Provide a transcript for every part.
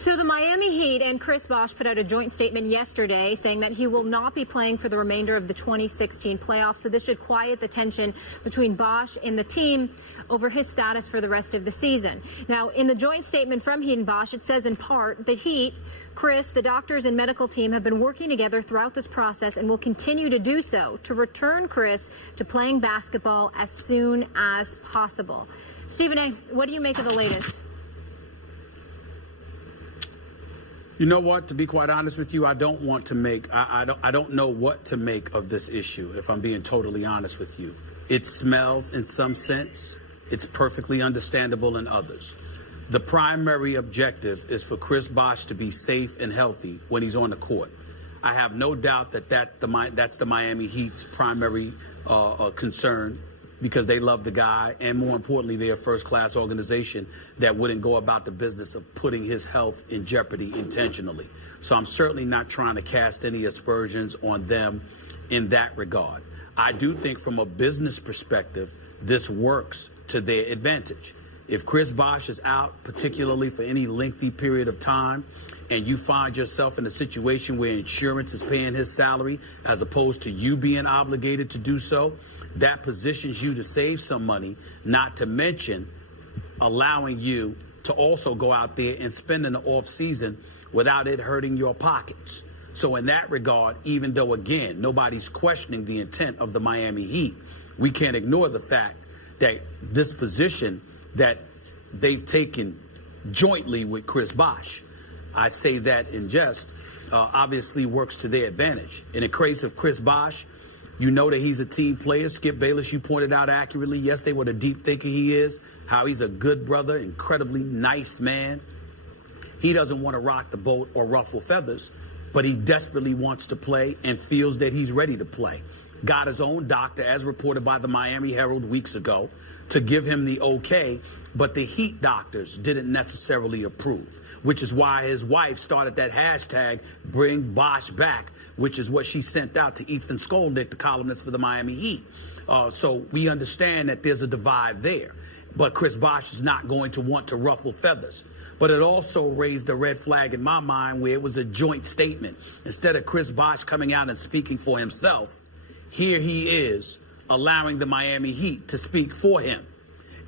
So the Miami Heat and Chris Bosh put out a joint statement yesterday saying that he will not be playing for the remainder of the 2016 playoffs. So this should quiet the tension between Bosh and the team over his status for the rest of the season. Now, in the joint statement from Heat and Bosh, it says in part, the Heat, Chris, the doctors and medical team have been working together throughout this process and will continue to do so to return Chris to playing basketball as soon as possible. Stephen A., what do you make of the latest? You know what? To be quite honest with you, I don't want to make. I don't know what to make of this issue. If I'm being totally honest with you, it smells in some sense. It's perfectly understandable in others. The primary objective is for Chris Bosh to be safe and healthy when he's on the court. I have no doubt that that's the Miami Heat's primary concern, because they love the guy, and more importantly, they're a first-class organization that wouldn't go about the business of putting his health in jeopardy intentionally. So I'm certainly not trying to cast any aspersions on them in that regard. I do think from a business perspective, this works to their advantage. If Chris Bosh is out, particularly for any lengthy period of time, and you find yourself in a situation where insurance is paying his salary as opposed to you being obligated to do so, that positions you to save some money, not to mention allowing you to also go out there and spend in the off season without it hurting your pockets. So in that regard, even though, again, nobody's questioning the intent of the Miami Heat, we can't ignore the fact that this position that they've taken jointly with Chris Bosh, I say that in jest, obviously works to their advantage. In the case of Chris Bosh, you know that he's a team player. Skip Bayless, you pointed out accurately yesterday what a deep thinker he is, how he's a good brother, incredibly nice man. He doesn't want to rock the boat or ruffle feathers, but he desperately wants to play and feels that he's ready to play. Got his own doctor, as reported by the Miami Herald weeks ago, to give him the okay, but the Heat doctors didn't necessarily approve, which is why his wife started that hashtag, Bring Bosh Back, which is what she sent out to Ethan Skolnick, the columnist for the Miami Heat. So we understand that there's a divide there. But Chris Bosh is not going to want to ruffle feathers. But it also raised a red flag in my mind where it was a joint statement. Instead of Chris Bosh coming out and speaking for himself, here he is allowing the Miami Heat to speak for him.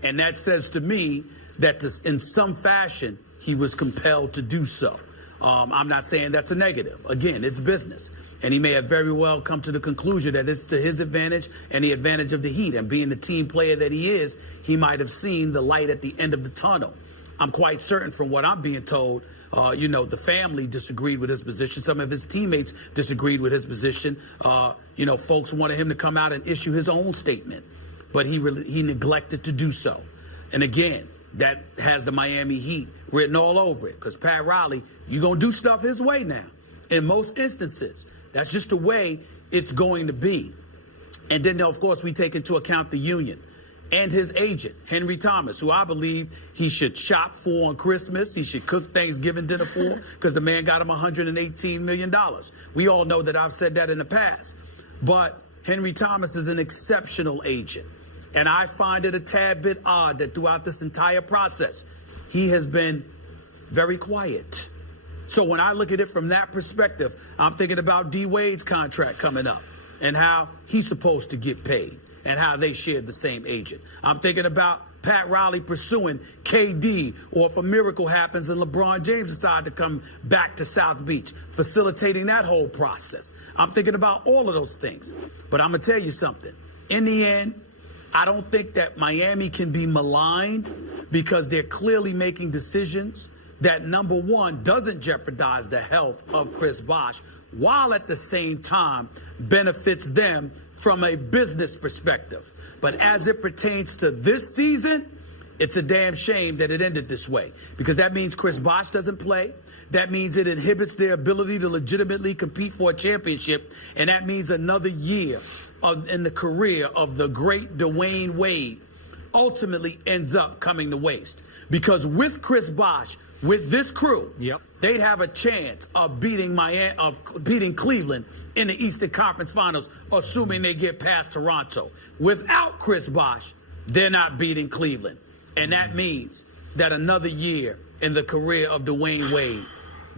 And that says to me that in some fashion, he was compelled to do so. I'm not saying that's a negative. Again, it's business. And he may have very well come to the conclusion that it's to his advantage and the advantage of the Heat. And being the team player that he is, he might have seen the light at the end of the tunnel. I'm quite certain from what I'm being told, the family disagreed with his position. Some of his teammates disagreed with his position. Folks wanted him to come out and issue his own statement, but he neglected to do so. And again, that has the Miami Heat written all over it, because Pat Riley, you're going to do stuff his way now. In most instances, that's just the way it's going to be. And then, of course, we take into account the union and his agent, Henry Thomas, who I believe he should shop for on Christmas. He should cook Thanksgiving dinner for, because the man got him $118 million. We all know that I've said that in the past. But Henry Thomas is an exceptional agent. And I find it a tad bit odd that throughout this entire process, he has been very quiet. So when I look at it from that perspective, I'm thinking about D. Wade's contract coming up and how he's supposed to get paid and how they shared the same agent. I'm thinking about Pat Riley pursuing KD, or if a miracle happens and LeBron James decides to come back to South Beach, facilitating that whole process. I'm thinking about all of those things. But I'm going to tell you something. In the end, I don't think that Miami can be maligned, because they're clearly making decisions that, number one, doesn't jeopardize the health of Chris Bosh, while at the same time benefits them from a business perspective. But as it pertains to this season, it's a damn shame that it ended this way, because that means Chris Bosh doesn't play. That means it inhibits their ability to legitimately compete for a championship. And that means another year in the career of the great Dwayne Wade ultimately ends up coming to waste. Because with Chris Bosh, with this crew, they'd have a chance of beating Cleveland in the Eastern Conference Finals, assuming they get past Toronto. Without Chris Bosh, they're not beating Cleveland. And that means that another year in the career of Dwayne Wade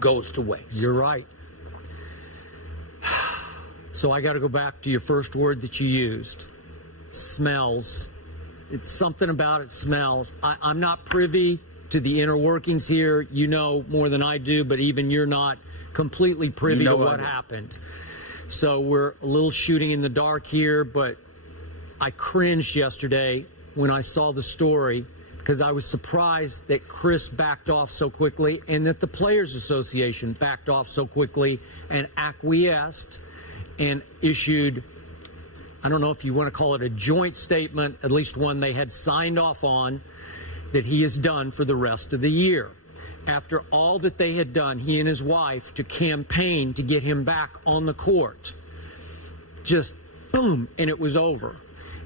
goes to waste. You're right. So I got to go back to your first word that you used. Smells. It's something about it smells. I'm not privy to the inner workings here. You know more than I do, but even you're not completely privy to what happened. So we're a little shooting in the dark here, but I cringed yesterday when I saw the story because I was surprised that Chris backed off so quickly and that the Players Association backed off so quickly and acquiesced and issued, I don't know if you want to call it a joint statement, at least one they had signed off on, that he is done for the rest of the year. After all that they had done, he and his wife, to campaign to get him back on the court, just boom, and it was over.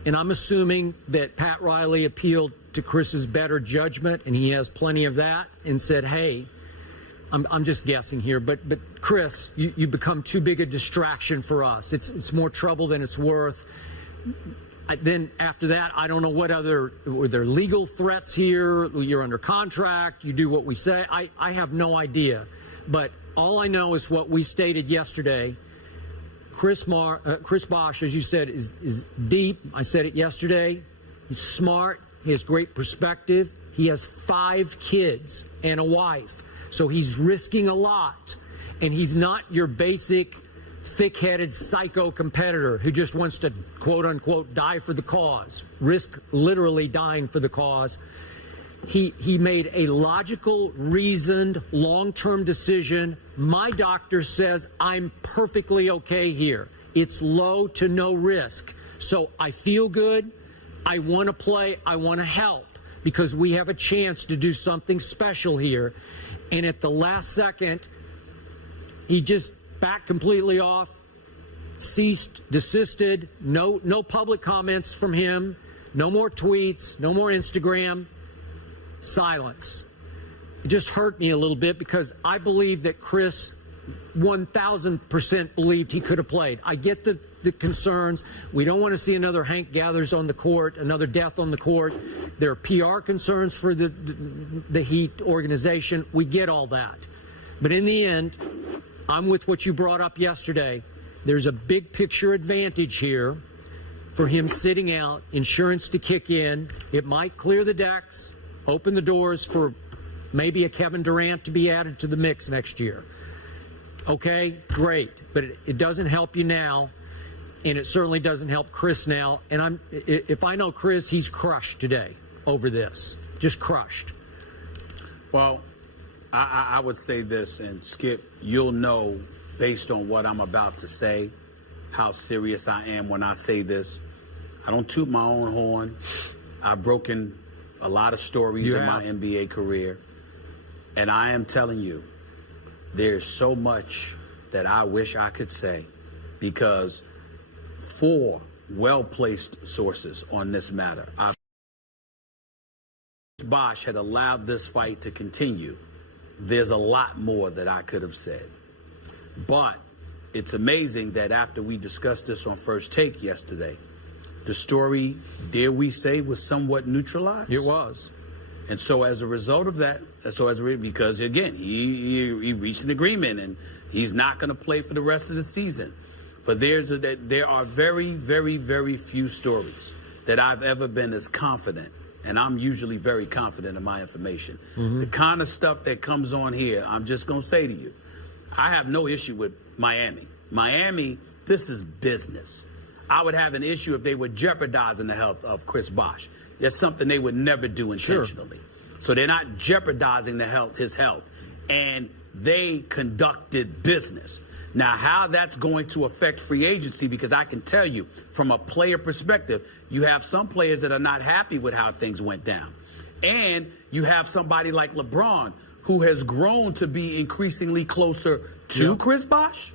And I'm assuming that Pat Riley appealed to Chris's better judgment, and he has plenty of that, and said, hey, I'm just guessing here, but Chris, you become too big a distraction for us. It's more trouble than it's worth. Then after that, I don't know what other, were there legal threats here? You're under contract. You do what we say. I have no idea. But all I know is what we stated yesterday. Chris Bosh, as you said, is deep. I said it yesterday. He's smart. He has great perspective. He has 5 kids and a wife. So he's risking a lot, and he's not your basic thick-headed psycho competitor who just wants to, quote-unquote, die for the cause, risk literally dying for the cause. He made a logical, reasoned, long-term decision. My doctor says I'm perfectly okay here. It's low to no risk. So I feel good. I want to play. I want to help because we have a chance to do something special here. And at the last second, he just backed completely off, ceased, desisted, no public comments from him, no more tweets, no more Instagram, silence. It just hurt me a little bit because I believe that Chris 1,000% believed he could have played. I get the concerns. We don't want to see another Hank Gathers on the court, another death on the court. There are PR concerns for the Heat organization. We get all that. But in the end, I'm with what you brought up yesterday. There's a big picture advantage here for him sitting out, insurance to kick in. It might clear the decks, open the doors for maybe a Kevin Durant to be added to the mix next year. Okay, great. But it doesn't help you now. And it certainly doesn't help Chris now. And if I know Chris, he's crushed today over this. Just crushed. Well, I would say this, and Skip, you'll know based on what I'm about to say how serious I am when I say this. I don't toot my own horn. I've broken a lot of stories in my NBA career. And I am telling you, there's so much that I wish I could say because 4 well-placed sources on this matter. Bosh had allowed this fight to continue. There's a lot more that I could have said. But it's amazing that after we discussed this on First Take yesterday, the story, dare we say, was somewhat neutralized. It was. And so as a result of that, because again, he reached an agreement and he's not going to play for the rest of the season. But there are very, very, very few stories that I've ever been as confident, and I'm usually very confident in my information. The kind of stuff that comes on here, I'm just going to say to you, I have no issue with Miami. Miami, this is business. I would have an issue if they were jeopardizing the health of Chris Bosh. That's something they would never do intentionally. Sure. So they're not jeopardizing his health, and they conducted business. Now, how that's going to affect free agency, because I can tell you from a player perspective, you have some players that are not happy with how things went down. And you have somebody like LeBron who has grown to be increasingly closer to Chris Bosh.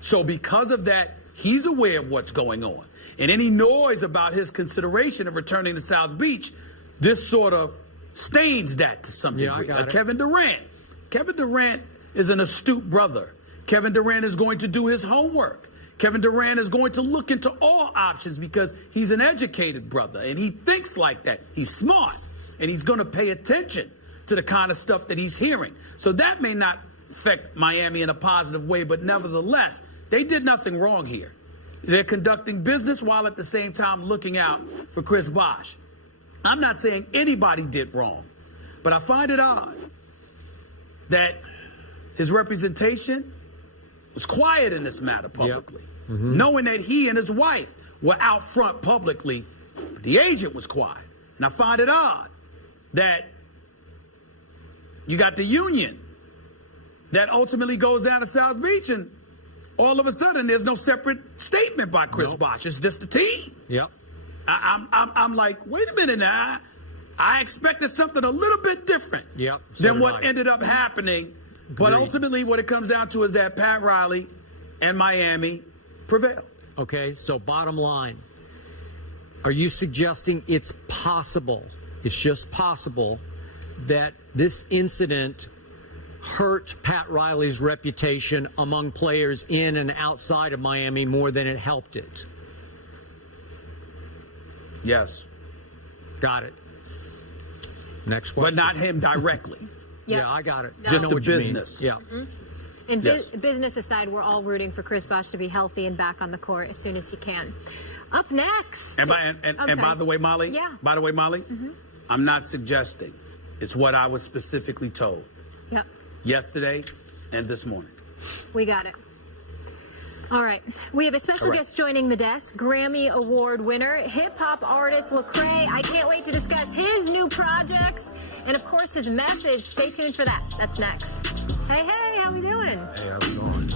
So because of that, he's aware of what's going on. And any noise about his consideration of returning to South Beach, this sort of stains that to some degree. Kevin Durant. Kevin Durant is an astute brother. Kevin Durant is going to do his homework. Kevin Durant is going to look into all options because he's an educated brother and he thinks like that. He's smart. and he's going to pay attention to the kind of stuff that he's hearing. So that may not affect Miami in a positive way, but nevertheless, they did nothing wrong here. They're conducting business while at the same time looking out for Chris Bosh. I'm not saying anybody did wrong, but I find it odd that his representation was quiet in this matter publicly, knowing that he and his wife were out front publicly. The agent was quiet. And I find it odd that you got the union that ultimately goes down to South Beach, and all of a sudden there's no separate statement by Chris Bosh. It's just the team. Yep. I'm like, wait a minute now. I expected something a little bit different than what ended up happening. But ultimately what it comes down to is that Pat Riley and Miami prevailed. Okay, so bottom line, are you suggesting it's possible, it's just possible, that this incident hurt Pat Riley's reputation among players in and outside of Miami more than it helped it? Yes. Got it. Next question. But not him directly. Yeah, I got it. Just the business. Yeah. And business aside, we're all rooting for Chris Bosh to be healthy and back on the court as soon as he can. Up next. And by the way, Molly, I'm not suggesting. It's what I was specifically told. Yep. Yesterday and this morning. We got it. All right. We have a special guest joining the desk, Grammy Award winner, hip-hop artist Lecrae. I can't wait to discuss his new projects and, of course, his message. Stay tuned for that. That's next. Hey, how we doing? Hey, how's it going?